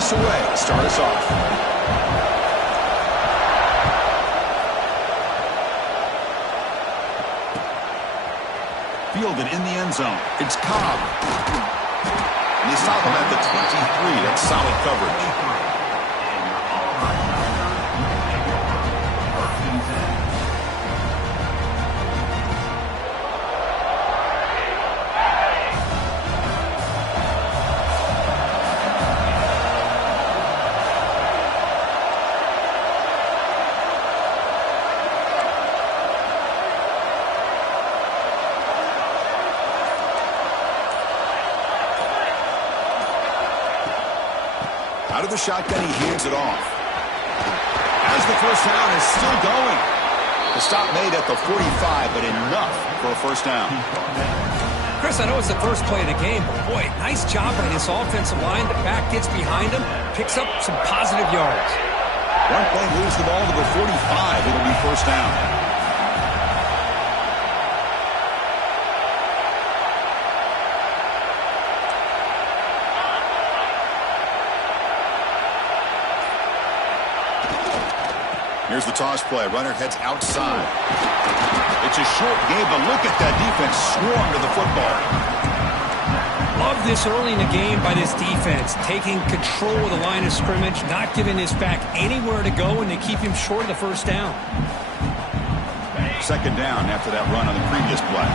this away to start us off. Fielded in the end zone. It's Cobb. And they stop him at the 23. That's solid coverage. Out of the shotgun, he hands it off. As the first down is still going. The stop made at the 45, but enough for a first down. Chris, I know it's the first play of the game, but boy, nice job by this offensive line. The back gets behind him, picks up some positive yards. One play, moves the ball to the 45. It'll be first down. Here's the toss play. Runner heads outside. It's a short game, but look at that defense swarm to the football. Love this early in the game by this defense, taking control of the line of scrimmage, not giving this back anywhere to go, and they keep him short of the first down. Second down after that run on the previous play.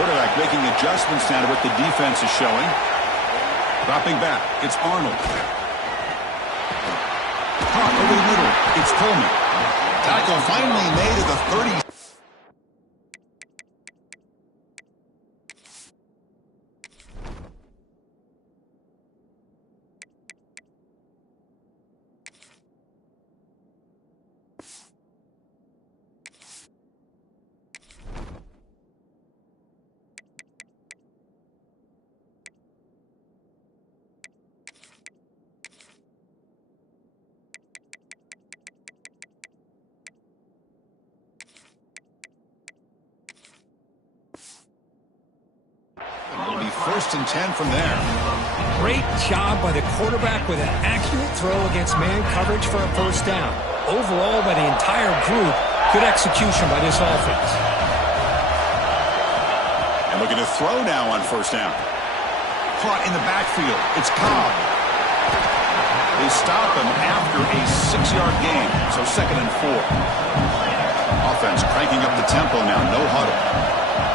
Quarterback making adjustments now to what the defense is showing. Dropping back. It's Arnold. Over the middle, it's Coleman. Tackle finally made at the 30. It'll be 1st and 10 from there. Great job by the quarterback with an accurate throw against man coverage for a first down. Overall, by the entire group, good execution by this offense. And looking to throw now on first down. Caught in the backfield. It's Cobb. They stop him after a 6-yard gain, so 2nd and 4. Offense cranking up the tempo now, no huddle.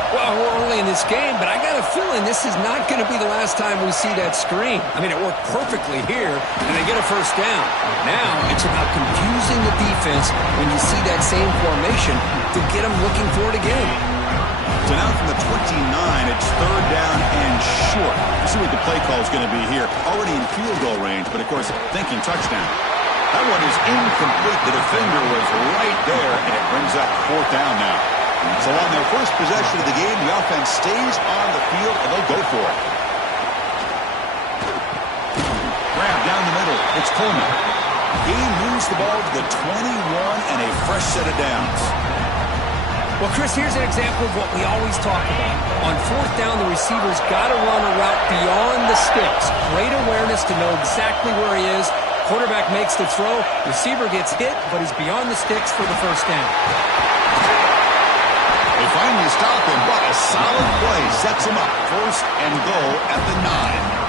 Well, we're early in this game, but I got a feeling this is not going to be the last time we see that screen. I mean, it worked perfectly here, and they get a first down. Now it's about confusing the defense when you see that same formation to get them looking for it again. So now from the 29, it's 3rd down and short. Let's see what the play call is going to be here. Already in field goal range, but of course, thinking touchdown. That one is incomplete. The defender was right there, and it brings up 4th down now. So on their first possession of the game, the offense stays on the field, and they'll go for it. Grab down the middle. It's Coleman. He moves the ball to the 21 and a fresh set of downs. Well, Chris, here's an example of what we always talk about. On 4th down, the receiver's got to run a route beyond the sticks. Great awareness to know exactly where he is. Quarterback makes the throw. Receiver gets hit, but he's beyond the sticks for the first down. They finally stop him, but a solid play sets him up. 1st and goal at the 9.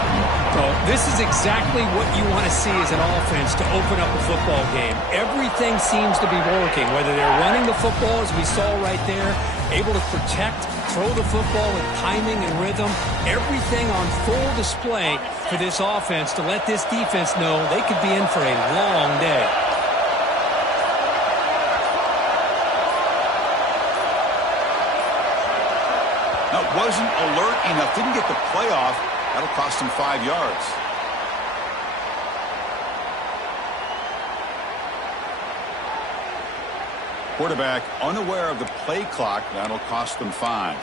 So this is exactly what you want to see as an offense to open up a football game. Everything seems to be working, whether they're running the football, as we saw right there, able to protect, throw the football with timing and rhythm. Everything on full display for this offense to let this defense know they could be in for a long day. Now, wasn't alert enough, didn't get the play off. That'll cost him 5 yards. Quarterback unaware of the play clock. That'll cost them 5.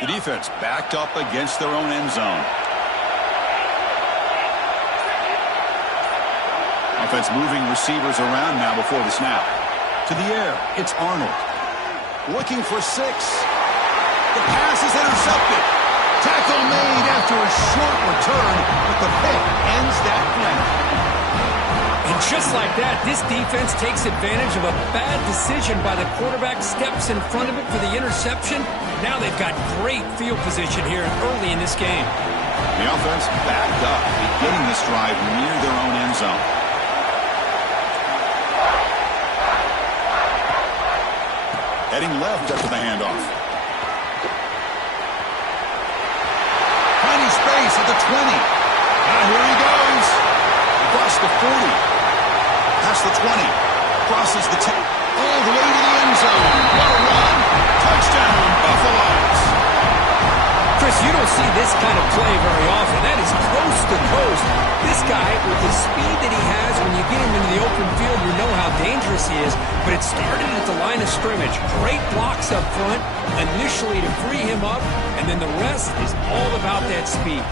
The defense backed up against their own end zone. Offense moving receivers around now before the snap. To the air, it's Arnold. Looking for 6. The pass is intercepted. Tackle made after a short return, but the pick ends that play. And just like that, this defense takes advantage of a bad decision by the quarterback, steps in front of it for the interception. Now they've got great field position here early in this game. The offense backed up, beginning this drive near their own end zone. Heading left after the handoff. Finding space at the 20. Now here he goes. Across the 40. Past the 20. Crosses the 10. All the way to the end zone. What a run. Touchdown, Buffaloes. Chris, you don't see this kind of play very often. That is coast to coast. This guy, with the speed that he has, when you get him into the open field, you know how dangerous he is. But it started at the line of scrimmage. Great blocks up front, initially to free him up, and then the rest is all about that speed.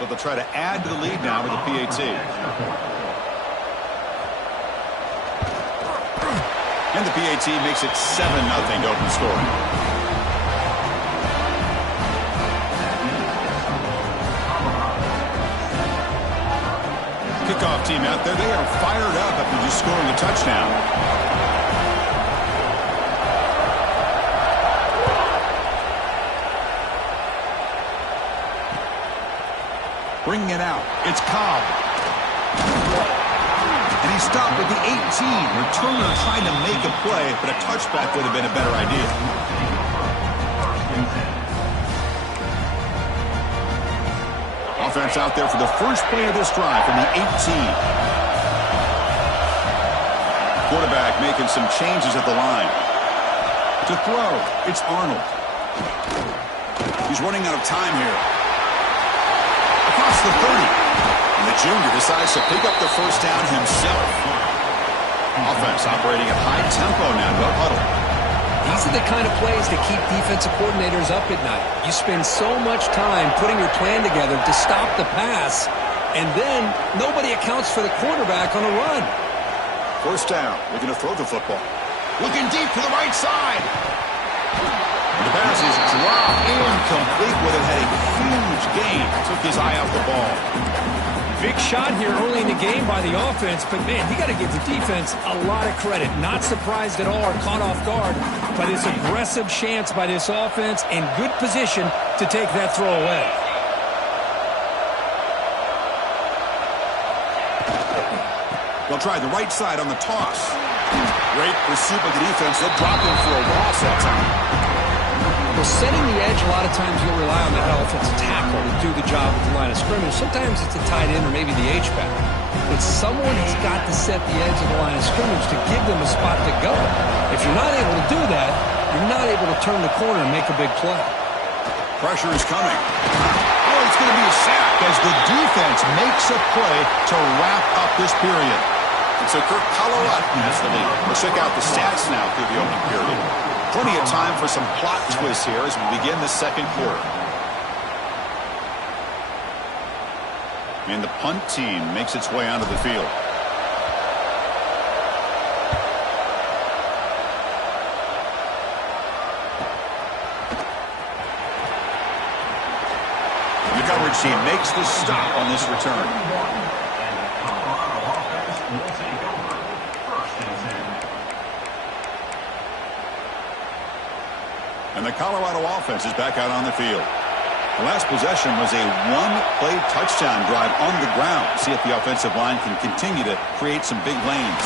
So they'll try to add to the lead now with the PAT. And the PAT makes it 7-0 to open scoring. Kickoff team out there. They are fired up after just scoring a touchdown. Bringing it out. It's Cobb. And he stopped at the 18. Returner trying to make a play, but a touchback would have been a better idea. Offense out there for the first play of this drive from the 18. Quarterback making some changes at the line. To throw, it's Arnold. He's running out of time here. Across the 30. And the junior decides to pick up the first down himself. Offense operating at high tempo now. No huddle. These are the kind of plays that keep defensive coordinators up at night. You spend so much time putting your plan together to stop the pass, and then nobody accounts for the quarterback on a run. First down. Looking to throw the football. Looking deep to the right side. The pass is dropped. Incomplete. Would have had a huge gain. Took his eye off the ball. Big shot here early in the game by the offense, but man, you got to give the defense a lot of credit. Not surprised at all or caught off guard by this aggressive chance by this offense and good position to take that throw away. They'll try the right side on the toss. Great pursuit by the defense. They'll drop him for a loss that time. Well, setting the edge, a lot of times you'll rely on that offensive tackle to do the job at the line of scrimmage. Sometimes it's a tight end or maybe the H-back. But someone has got to set the edge of the line of scrimmage to give them a spot to go. If you're not able to do that, you're not able to turn the corner and make a big play. Pressure is coming. Oh, it's going to be a sack as the defense makes a play to wrap up this period. And so Kirk Colorado has the lead. Let's check out the stats now through the opening period. Plenty of time for some plot twists here as we begin the second quarter. And the punt team makes its way onto the field. The coverage team makes the stop on this return. And the Colorado offense is back out on the field. The last possession was a one-play touchdown drive on the ground. See if the offensive line can continue to create some big lanes.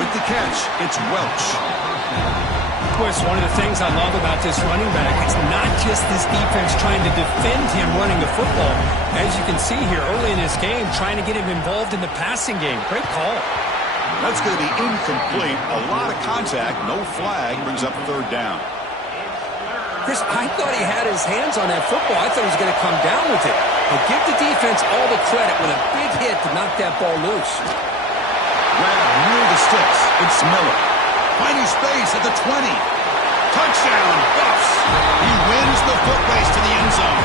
With the catch, it's Welch. Of course, one of the things I love about this running back, it's not just this defense trying to defend him running the football. As you can see here early in this game, trying to get him involved in the passing game. Great call. That's going to be incomplete. A lot of contact. No flag. Brings up third down. Chris, I thought he had his hands on that football. I thought he was going to come down with it. But give the defense all the credit with a big hit to knock that ball loose. Grab near the sticks. It's Miller. Finding space at the 20. Touchdown, Buffs. He wins the foot race to the end zone.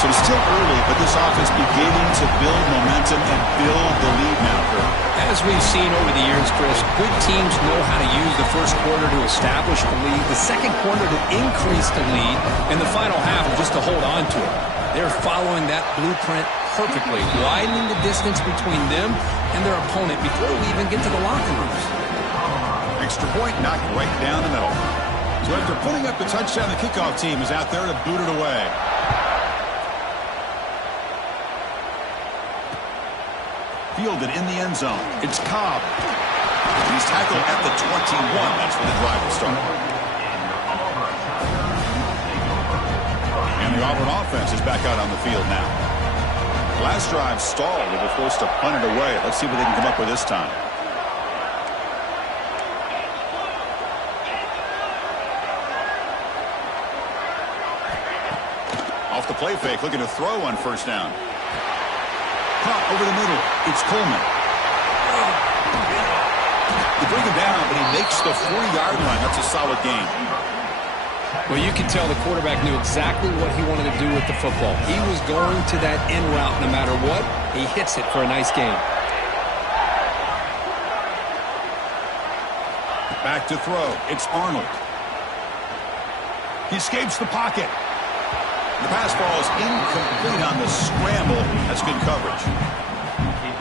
So it's still early, but this offense beginning to build momentum and build the lead now, Kurt. As we've seen over the years, Chris, good teams know how to use the first quarter to establish the lead, the second quarter to increase the lead, and the final half just to hold on to it. They're following that blueprint perfectly, widening the distance between them and their opponent before we even get to the locker rooms. Extra point knocked right down the middle. So after putting up the touchdown, the kickoff team is out there to boot it away. Fielded in the end zone. It's Cobb. He's tackled at the 21. That's where the drive will start. And the Auburn offense is back out on the field now. Last drive stalled. They were forced to punt it away. Let's see what they can come up with this time. Off the play fake, looking to throw on first down. Caught over the middle. It's Coleman. They bring him down, but he makes the 40-yard line. That's a solid gain. Well, you can tell the quarterback knew exactly what he wanted to do with the football. He was going to that in route no matter what. He hits it for a nice gain. Back to throw. It's Arnold. He escapes the pocket. The pass ball is incomplete on the scramble. That's good coverage.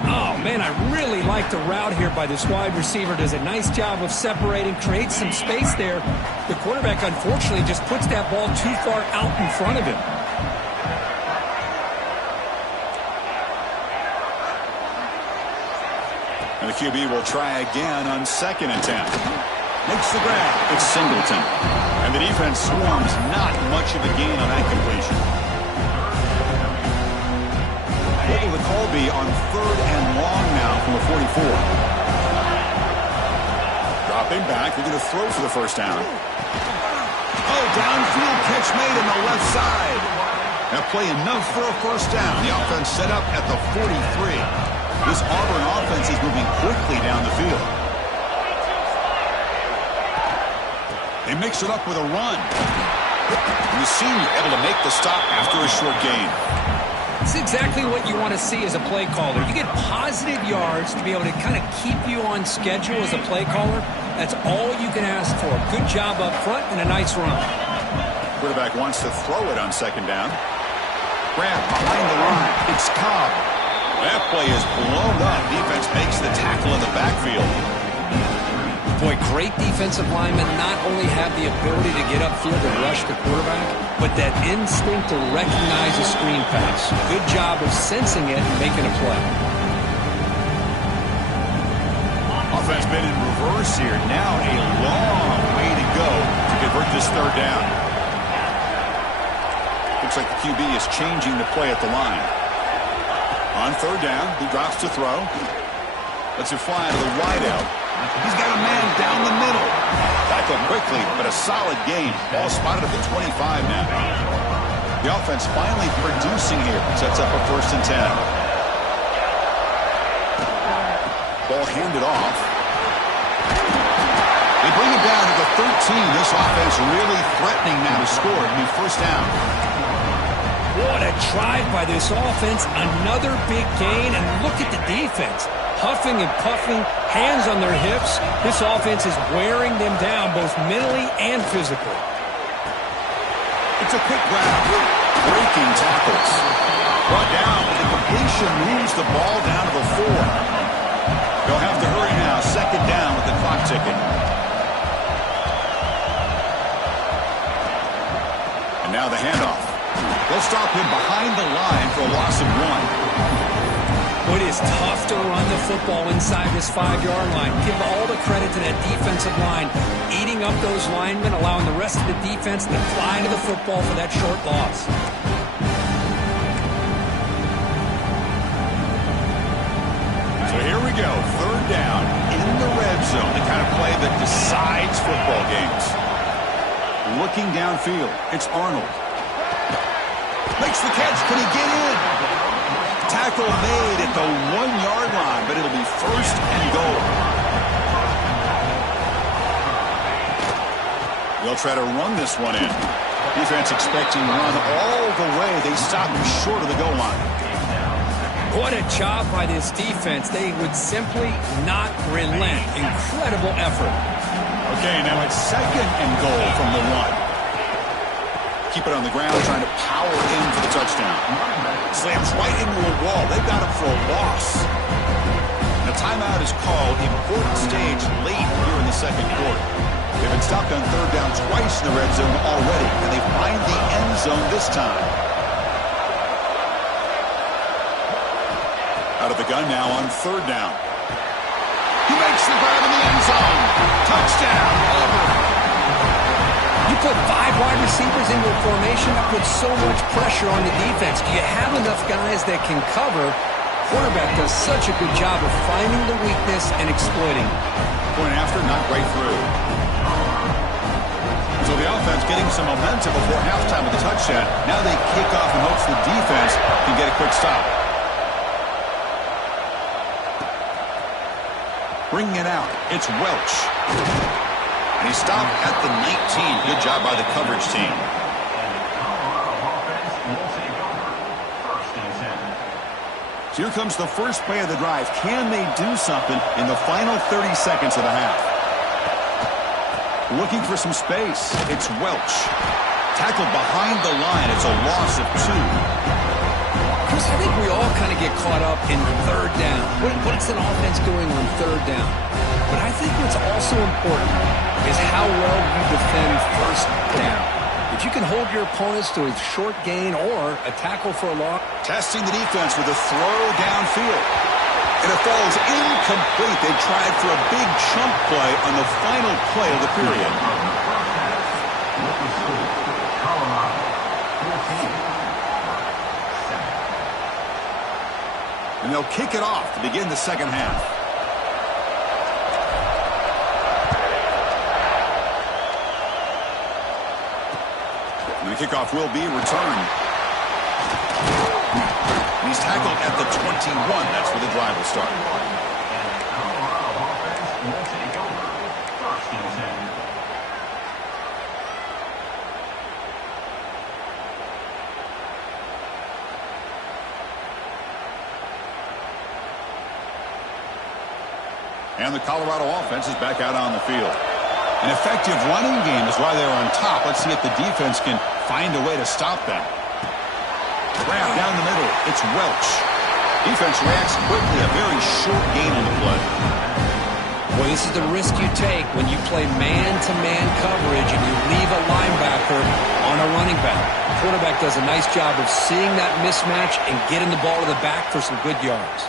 Oh, man, I really like the route here by this wide receiver. Does a nice job of separating, creates some space there. The quarterback, unfortunately, just puts that ball too far out in front of him. And the QB will try again on second and 10. Makes the grab. It's Singleton. And the defense swarms. Not much of a gain on that completion. What will the call be on third and long now from the 44? Dropping back. They're going to throw for the first down. Oh, downfield catch made on the left side. That play enough for a first down. The offense set up at the 43. This Auburn offense is moving quickly down the field. They mix it up with a run. And the senior able to make the stop after a short gain. It's exactly what you want to see as a play caller. You get positive yards to be able to kind of keep you on schedule as a play caller. That's all you can ask for. Good job up front and a nice run. Quarterback wants to throw it on second down. Grab behind the line. It's Cobb. That play is blown up. Defense makes the tackle in the backfield. Boy, great defensive linemen not only have the ability to get upfield and rush the quarterback, but that instinct to recognize a screen pass. Good job of sensing it and making a play. Offense been in reverse here. Now a long way to go to convert this third down. Looks like the QB is changing the play at the line. On third down, he drops to throw. Lets it fly to the wideout. He's got a man down the middle. Tackled quickly, but a solid gain. Ball spotted at the 25 now. The offense finally producing here. Sets up a first and 10. Ball handed off. They bring it down to the 13. This offense really threatening now to score. It'll be first down. What a drive by this offense. Another big gain, and look at the defense. Huffing and puffing, hands on their hips. This offense is wearing them down both mentally and physically. It's a quick grab. Breaking tackles. Brought down, but the completion moves the ball down to the 4. They'll have to hurry now. Second down with the clock ticking. And now the handoff. They'll stop him behind the line for a loss of 1. It is tough to run the football inside this 5-yard line. Give all the credit to that defensive line, eating up those linemen, allowing the rest of the defense to fly to the football for that short loss. So here we go, third down in the red zone, the kind of play that decides football games. Looking downfield, it's Arnold. Makes the catch, can he get in? Tackle made at the 1-yard line, but it'll be first and goal. They'll try to run this one in. Defense expecting to run all the way. They stop him short of the goal line. What a job by this defense. They would simply not relent. Incredible effort. Okay, now it's 2nd and goal from the 1. Keep it on the ground, trying to power in for the touchdown. Slams right into a wall. They've got him for a loss. And a timeout is called. Important stage late here in the 2nd quarter. They've been stopped on 3rd down twice in the red zone already, and they find the end zone this time. Out of the gun now on 3rd down. He makes the grab in the end zone. Touchdown, Auburn. You put 5 wide receivers into a formation, that puts so much pressure on the defense. Do you have enough guys that can cover? Quarterback does such a good job of finding the weakness and exploiting. Point after, not right through. So the offense getting some momentum before halftime with the touchdown. Now they kick off in hopes the defense can get a quick stop. Bringing it out, it's Welch. And he stopped at the 19. Good job by the coverage team. So here comes the first play of the drive. Can they do something in the final 30 seconds of the half? Looking for some space. It's Welch. Tackled behind the line. It's a loss of 2. Chris, I think we all kind of get caught up in 3rd down. What's an offense doing on 3rd down? But I think what's also important is how well you defend 1st down. If you can hold your opponents to a short gain or a tackle for a loss. Testing the defense with a throw downfield. And it falls incomplete. They tried for a big chunk play on the final play of the period. And they'll kick it off to begin the 2nd half. And the kickoff will be returned. And he's tackled at the 21. That's where the drive will start. And the Colorado offense is back out on the field. An effective running game is why they're on top. Let's see if the defense can find a way to stop them. Grab down the middle. It's Welch. Defense reacts quickly. A very short gain on the play. Well, this is the risk you take when you play man-to-man coverage and you leave a linebacker on a running back. The quarterback does a nice job of seeing that mismatch and getting the ball to the back for some good yards.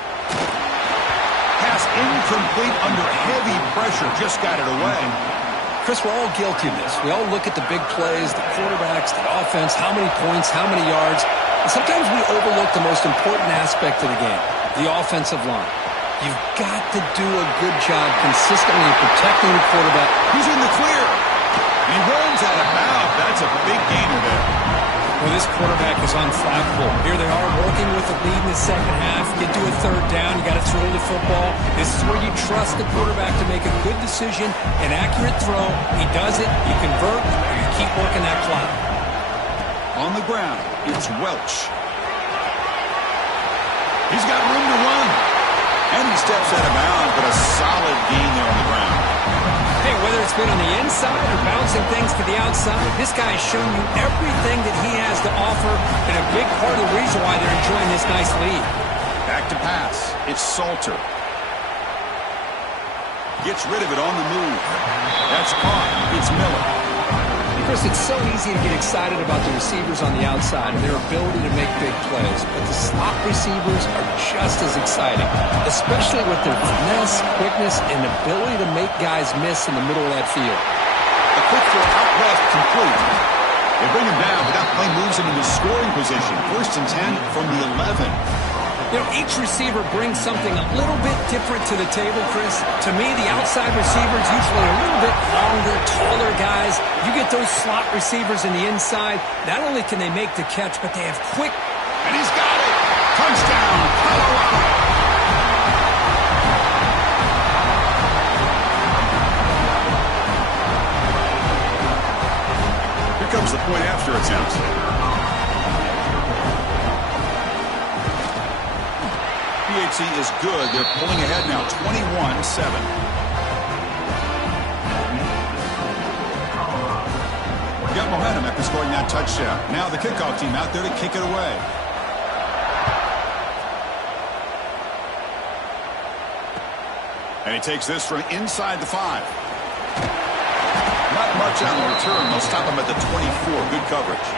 Pass incomplete under heavy pressure. Just got it away. Chris, we're all guilty of this. We all look at the big plays, the quarterbacks, the offense, how many points, how many yards. And sometimes we overlook the most important aspect of the game, the offensive line. You've got to do a good job consistently protecting the quarterback. He's in the clear. He runs out of bounds. That's a big gainer there. Well, this quarterback is unflappable. Here they are working with the lead in the 2nd half. Get to a 3rd down. You got to throw the football. This is where you trust the quarterback to make a good decision, an accurate throw. He does it. You convert, or you keep working that clock. On the ground, it's Welch. He's got room to run. And he steps out of bounds, but a solid gain there on the ground. Hey, whether it's been on the inside or bouncing things to the outside, this guy has shown you everything that he has to offer, and a big part of the reason why they're enjoying this nice lead. Back to pass. It's Salter. Gets rid of it on the move. That's caught. It's Miller. Chris, it's so easy to get excited about the receivers on the outside and their ability to make big plays, but the slot receivers are just as exciting, especially with their finesse, quickness, and ability to make guys miss in the middle of that field. A quick throw out left, complete. They bring him down, but that play moves him into scoring position. 1st and 10 from the 11. You know, each receiver brings something a little bit different to the table, Chris. To me, the outside receivers usually a little bit longer, taller guys. You get those slot receivers in the inside, not only can they make the catch, but they have quick. And he's got it! Touchdown, Colorado! comes the point after attempt. PHC is good. They're pulling ahead now, 21-7. Got momentum after scoring that touchdown. Now the kickoff team out there to kick it away. And he takes this from inside the 5. Not much on the return. They'll stop him at the 24. Good coverage.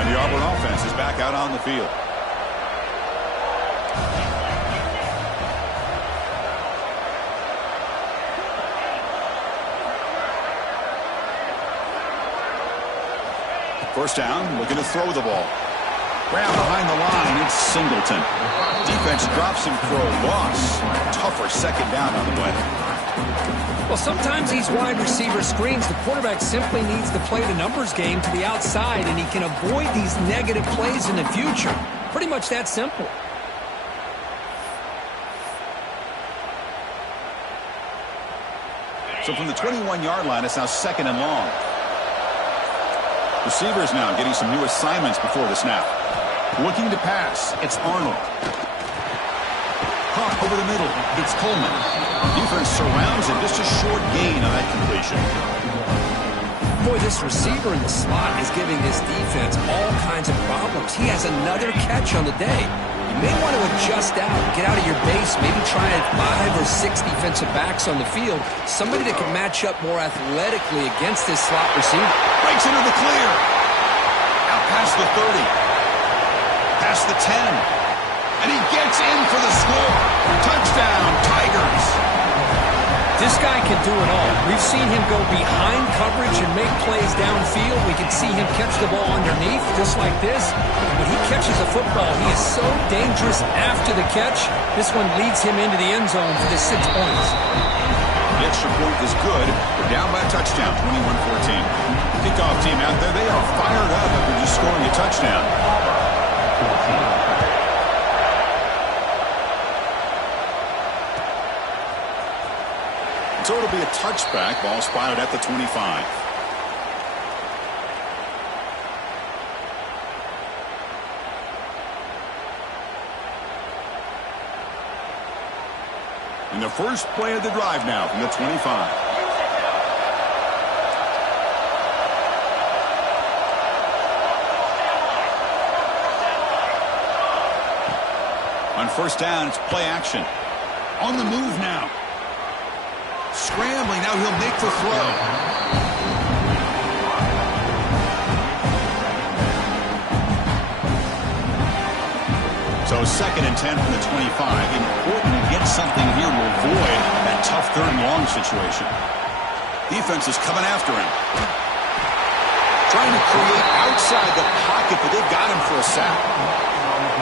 And the Auburn offense is back out on the field. First down, looking to throw the ball. Grab behind the line, it's Singleton. Defense drops him for a loss. Tougher second down on the way. Well, sometimes these wide receiver screens, the quarterback simply needs to play the numbers game to the outside, and he can avoid these negative plays in the future. Pretty much that simple. So from the 21-yard line, it's now second and long. Receivers now getting some new assignments before the snap. Looking to pass, it's Arnold. Caught over the middle, it's Coleman. Defense surrounds it, just a short gain on that completion. Boy, this receiver in the slot is giving this defense all kinds of problems. He has another catch on the day. You may want to adjust out, get out of your base, maybe try 5 or 6 defensive backs on the field. Somebody that can match up more athletically against this slot receiver. Breaks into the clear. Out past the 30. Past the 10. And he gets in for the score. Touchdown, Tigers. This guy can do it all. We've seen him go behind coverage and make plays downfield. We can see him catch the ball underneath, just like this. And when he catches a football, he is so dangerous after the catch. This one leads him into the end zone for the 6 points. The extra point is good. They're down by a touchdown, 21-14. Kickoff team out there, they are fired up after just scoring a touchdown. So it'll be a touchback. Ball spotted at the 25. And the first play of the drive now from the 25. On first down, it's play action. On the move now. Scrambling, now he'll make the throw. So second and 10 from the 25. Important to get something here to avoid that tough third and long situation. Defense is coming after him. Trying to create outside the pocket, but they've got him for a sack.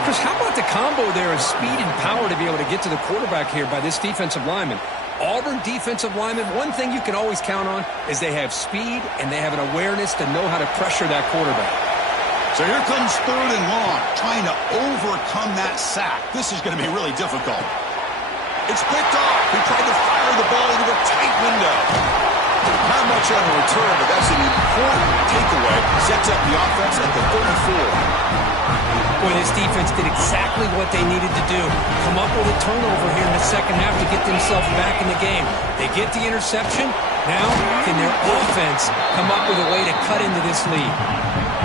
Chris, how about the combo there of speed and power to be able to get to the quarterback here by this defensive lineman? Auburn defensive linemen, one thing you can always count on is they have speed and they have an awareness to know how to pressure that quarterback. So here comes third and long, trying to overcome that sack. This is going to be really difficult. It's picked off. He tried to fire the ball into a tight window. Not much on the return, but that's an important takeaway. Sets up the offense at the 34. Boy, this defense did exactly what they needed to do. Come up with a turnover here in the second half to get themselves back in the game. They get the interception. Now, can their offense come up with a way to cut into this lead?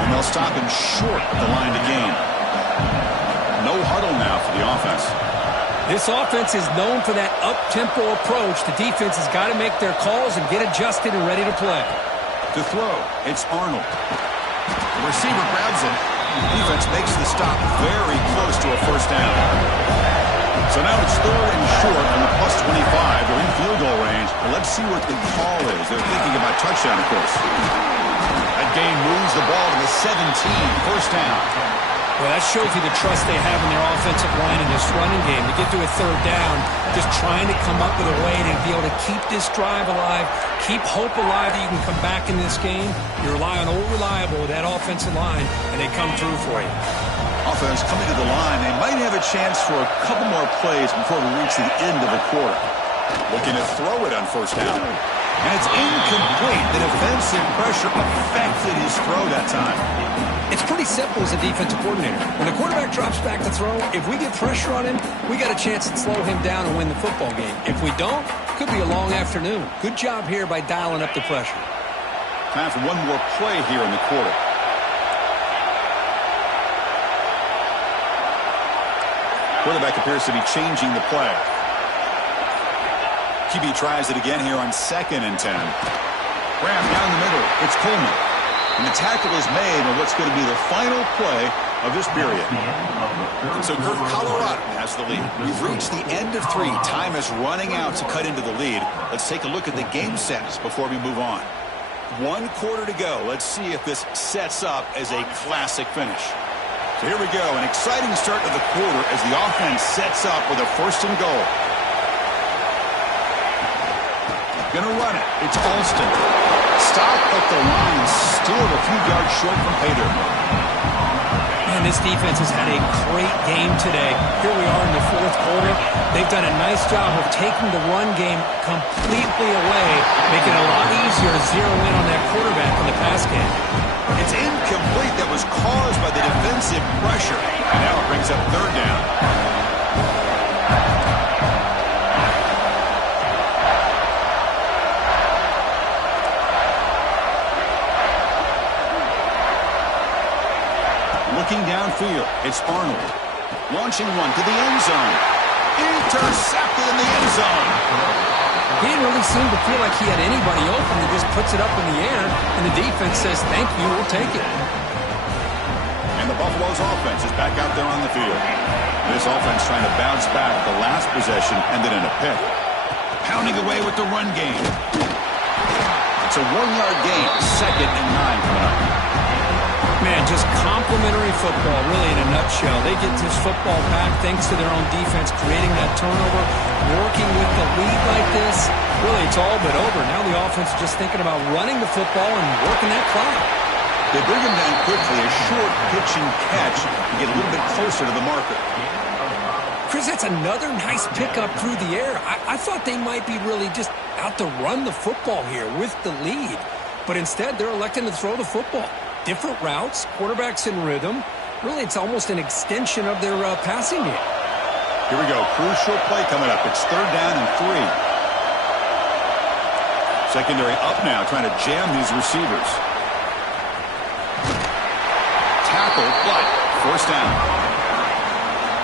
And they'll stop him short of the line to gain. No huddle now for the offense. This offense is known for that up-tempo approach. The defense has got to make their calls and get adjusted and ready to play. To throw, it's Arnold. The receiver grabs it. Defense makes the stop very close to a first down. So now it's third and short on the plus 25. They're in field goal range. But let's see what the call is. They're thinking about touchdown, of course. That game moves the ball to the 17. First down. Well, that shows you the trust they have in their offensive line in this running game. To get to a third down, just trying to come up with a way to be able to keep this drive alive, keep hope alive that you can come back in this game. You rely on old reliable with that offensive line, and they come through for you. Offense coming to the line. They might have a chance for a couple more plays before we reach the end of the quarter. Looking to throw it on first down. And it's incomplete. The defensive pressure affected his throw that time. It's pretty simple as a defensive coordinator. When the quarterback drops back to throw, if we get pressure on him, we got a chance to slow him down and win the football game. If we don't, could be a long afternoon. Good job here by dialing up the pressure. Time for one more play here in the quarter. Quarterback appears to be changing the play. QB tries it again here on 2nd and 10. Graham down the middle. It's Coleman. And the tackle is made on what's going to be the final play of this period. So Colorado has the lead. We've reached the end of 3. Time is running out to cut into the lead. Let's take a look at the game sets before we move on. 1 quarter to go. Let's see if this sets up as a classic finish. So here we go. An exciting start to the quarter as the offense sets up with a 1st and goal. Going to run it. It's Alston. Stop at the line. Still a few yards short from pay dirt. Man, this defense has had a great game today. Here we are in the 4th quarter. They've done a nice job of taking the run game completely away, making it a lot easier to zero in on that quarterback in the pass game. It's incomplete. That was caused by the defensive pressure. And now it brings up 3rd down. Looking downfield, it's Arnold. Launching one to the end zone. Intercepted in the end zone. He didn't really seem to feel like he had anybody open. He just puts it up in the air, and the defense says, thank you, we'll take it. And the Buffalo's offense is back out there on the field. This offense trying to bounce back. The last possession ended in a pick. Pounding away with the run game. It's a 1-yard gain. 2nd and 9 coming up. Man, just complimentary football, really, in a nutshell. They get this football back thanks to their own defense, creating that turnover, working with the lead like this. Really, it's all but over. Now the offense is just thinking about running the football and working that clock. They bring him down quickly, a short pitch and catch to get a little bit closer to the marker. Chris, that's another nice pickup through the air. I thought they might be really just out to run the football here with the lead. But instead, they're electing to throw the football. Different routes, quarterbacks in rhythm. Really, it's almost an extension of their passing game. Here we go. Crucial play coming up. It's 3rd down and 3. Secondary up now, trying to jam these receivers. Tackle, but 1st down.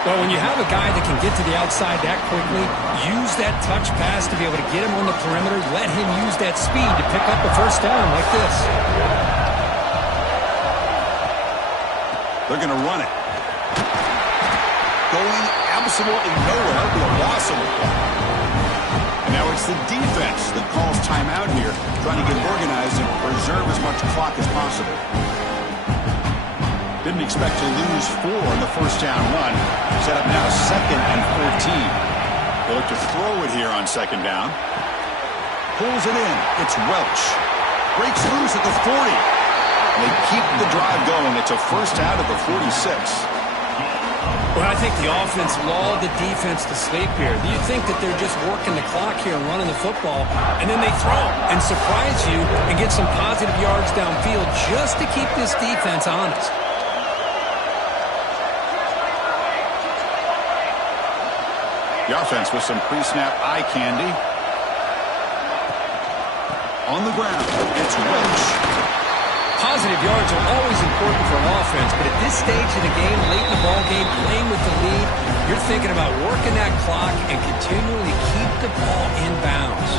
Well, when you have a guy that can get to the outside that quickly, use that touch pass to be able to get him on the perimeter, let him use that speed to pick up a 1st down like this. They're going to run it. Going absolutely nowhere. It'll be a loss of it. And now it's the defense that calls timeout here, trying to get organized and preserve as much clock as possible. Didn't expect to lose 4 on the 1st down run. Set up now 2nd and 14. They look to throw it here on 2nd down. Pulls it in. It's Welch. Breaks loose at the 40. They keep the drive going. It's a 1st out of the 46. Well, I think the offense lulled the defense to sleep here. Do you think that they're just working the clock here and running the football, and then they throw and surprise you and get some positive yards downfield just to keep this defense honest? The offense with some pre-snap eye candy. On the ground, it's Welch. Positive yards are always important for an offense, but at this stage of the game, late in the ball game, playing with the lead, you're thinking about working that clock and continually keep the ball in bounds.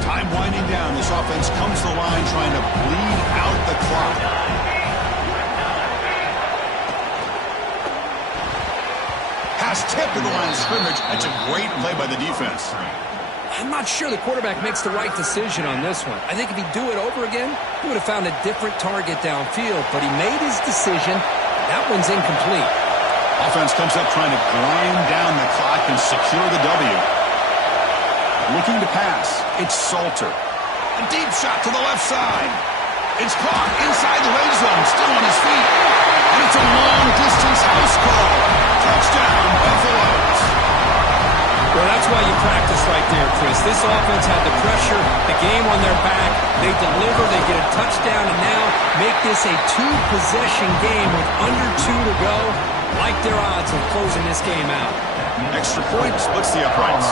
Time winding down. This offense comes to the line trying to bleed out the clock. Pass tip to the line of scrimmage. That's a great play by the defense. I'm not sure the quarterback makes the right decision on this one. I think if he'd do it over again, he would have found a different target downfield, but he made his decision. That one's incomplete. Offense comes up trying to grind down the clock and secure the W. Looking to pass. It's Salter. A deep shot to the left side. It's caught inside the red zone, still on his feet. And it's a long-distance house call. Touchdown, Buffalo. practice right there, Chris. This offense had the pressure, the game on their back. They deliver, they get a touchdown, and now make this a two-possession game with under 2 to go. Like their odds of closing this game out. Extra point splits the uprights.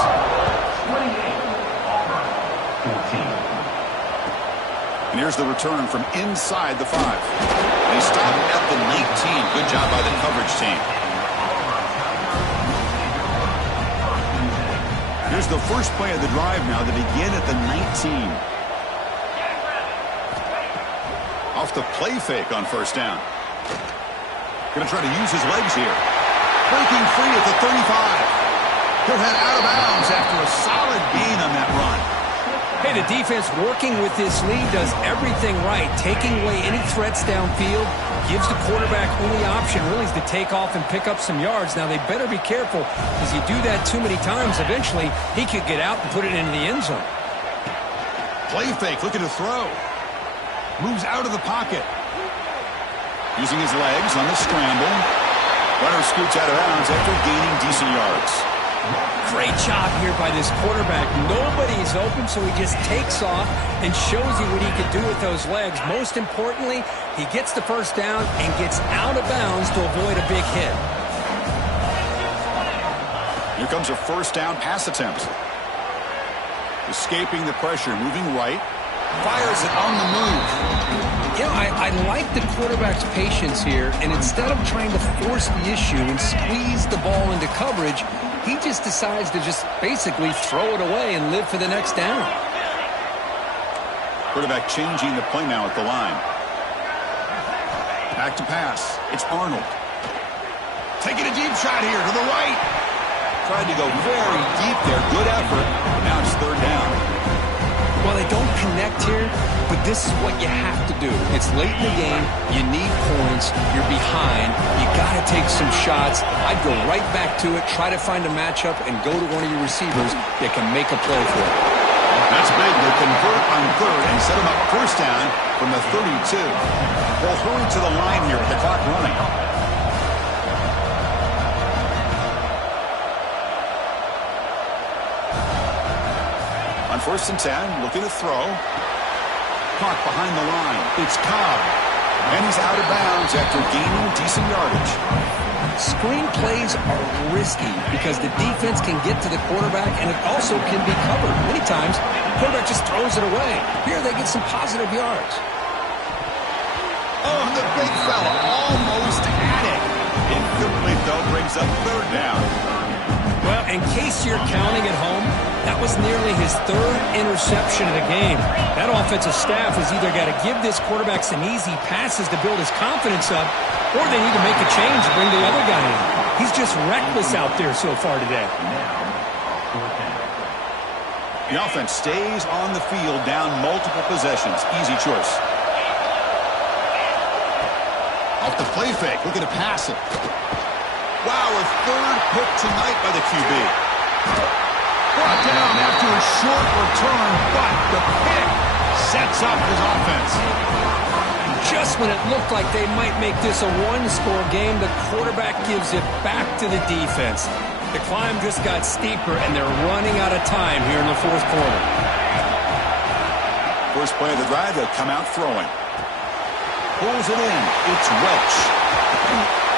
And here's the return from inside the 5. They stop at the 19. Good job by the coverage team. Here's the first play of the drive now. They begin at the 19. Off the play fake on first down. Going to try to use his legs here. Breaking free at the 35. He'll head out of bounds after a solid gain on that run. Hey, the defense working with this lead does everything right. Taking away any threats downfield, gives the quarterback only option really is to take off and pick up some yards. Now, they better be careful because you do that too many times, eventually he could get out and put it into the end zone. Play fake, looking to throw. Moves out of the pocket. Using his legs on the scramble. Runner scoots out of bounds after gaining decent yards. Great job here by this quarterback. Nobody's open, so he just takes off and shows you what he can do with those legs. Most importantly, he gets the first down and gets out of bounds to avoid a big hit. Here comes a first down pass attempt. Escaping the pressure, moving right. Fires it on the move. You know, I like the quarterback's patience here, and instead of trying to force the issue and squeeze the ball into coverage, he just decides to just basically throw it away and live for the next down. Quarterback changing the play now at the line. Back to pass. It's Arnold. Taking a deep shot here to the right. Tried to go very deep there. Good effort. Now it's third down. Well, they don't connect here, but this is what you have to do. It's late in the game. You need points. You're behind. You got to take some shots. I'd go right back to it, try to find a matchup, and go to one of your receivers that can make a play for it. That's big. They convert on third and set him up first down from the 32. They'll hurry to the line here with the clock running. On first and 10, looking to throw. Caught behind the line. It's Cobb. And he's out of bounds after gaining decent yardage. Screen plays are risky because the defense can get to the quarterback and it also can be covered. Many times, the quarterback just throws it away. Here they get some positive yards. Oh, the big fella almost at it. Incomplete, though, brings up third down. Well, in case you're counting at home, that was nearly his third interception of the game. That offensive staff has either got to give this quarterback some easy passes to build his confidence up, or they need to make a change to bring the other guy in. He's just reckless out there so far today. The offense stays on the field, down multiple possessions. Easy choice. Off the play fake, looking to pass it. Wow, a third pick tonight by the QB. Brought down after a short return, but the pick sets up his offense. Just when it looked like they might make this a one-score game, the quarterback gives it back to the defense. The climb just got steeper, and they're running out of time here in the fourth quarter. First play of the drive, they'll come out throwing. Pulls it in. It's Welch.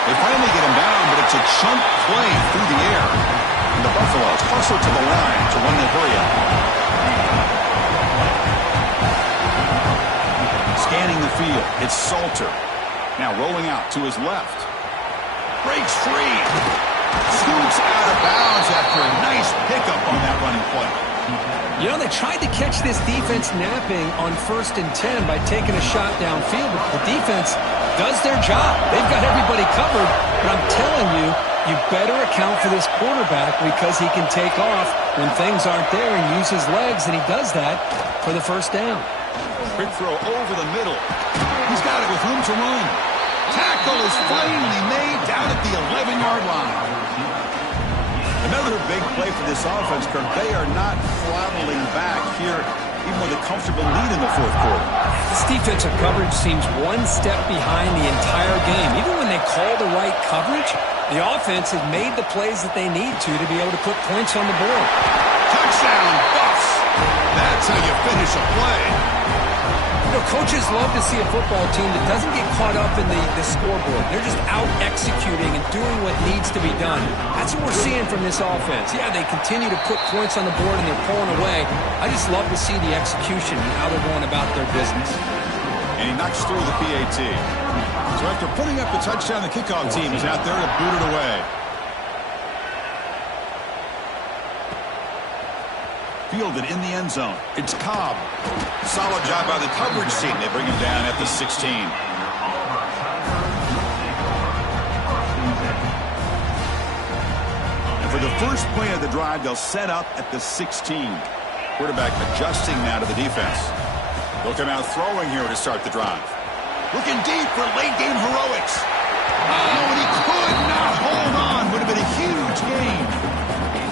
They finally get him down, but it's a chunk play through the air. And the Buffaloes hustle to the line to run the hurry up. Scanning the field, it's Salter. Now rolling out to his left. Breaks free. Scoots out of bounds after a nice pickup on that running play. You know, they tried to catch this defense napping on first and 10 by taking a shot downfield, but the defense does their job. They've got everybody covered, but I'm telling you, you better account for this quarterback because he can take off when things aren't there and use his legs, and he does that for the first down. Quick throw over the middle. He's got it with room to run. Tackle is finally made down at the 11-yard line. Another big play for this offense, Kirk. They are not throttling back here even with a comfortable lead in the fourth quarter. This defensive coverage seems one step behind the entire game. Even when they call the right coverage, the offense has made the plays that they need to be able to put points on the board. Touchdown, Buffs! That's how you finish a play. You know, coaches love to see a football team that doesn't get caught up in the scoreboard. They're just out executing and doing what needs to be done. That's what we're seeing from this offense. Yeah, they continue to put points on the board and they're pulling away. I just love to see the execution and how they're going about their business. And he knocks through the PAT. So after putting up the touchdown, the kickoff team is out there to boot it away. Fielded in the end zone. It's Cobb. Solid job by the coverage team. They bring him down at the 16. And for the first play of the drive, they'll set up at the 16. Quarterback adjusting now to the defense. They'll come out throwing here to start the drive. Looking deep for late game heroics. Oh, and he could not hold on. Would have been a huge gain.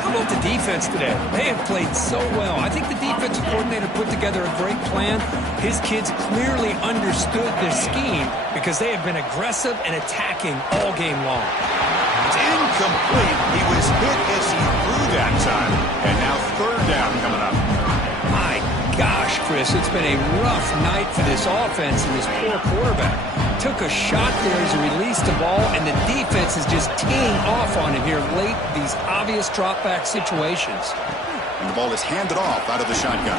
How about the defense today? They have played so well. I think the defensive coordinator put together a great plan. His kids clearly understood this scheme because they have been aggressive and attacking all game long. It's incomplete. He was hit as he threw that time. And now third down coming up. My gosh, Chris, it's been a rough night for this offense and this poor quarterback. Took a shot there as he released the ball, and the defense is just teeing off on him here late, these obvious drop-back situations. And the ball is handed off out of the shotgun.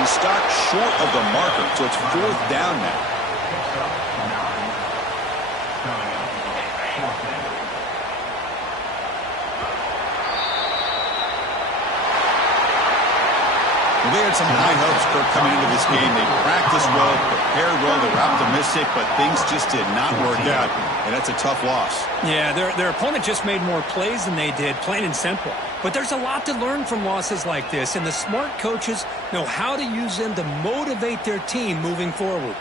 He stopped short of the marker, so it's fourth down now. Well, they had some high hopes, Kirk, coming into this game. They practiced well, prepared well, they were optimistic, but things just did not work out, and that's a tough loss. Yeah, their opponent just made more plays than they did, plain and simple. But there's a lot to learn from losses like this, and the smart coaches know how to use them to motivate their team moving forward.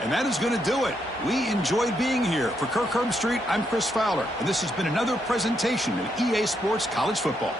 And that is going to do it. We enjoyed being here. For Kirk Herbstreit, I'm Chris Fowler, and this has been another presentation of EA Sports College Football.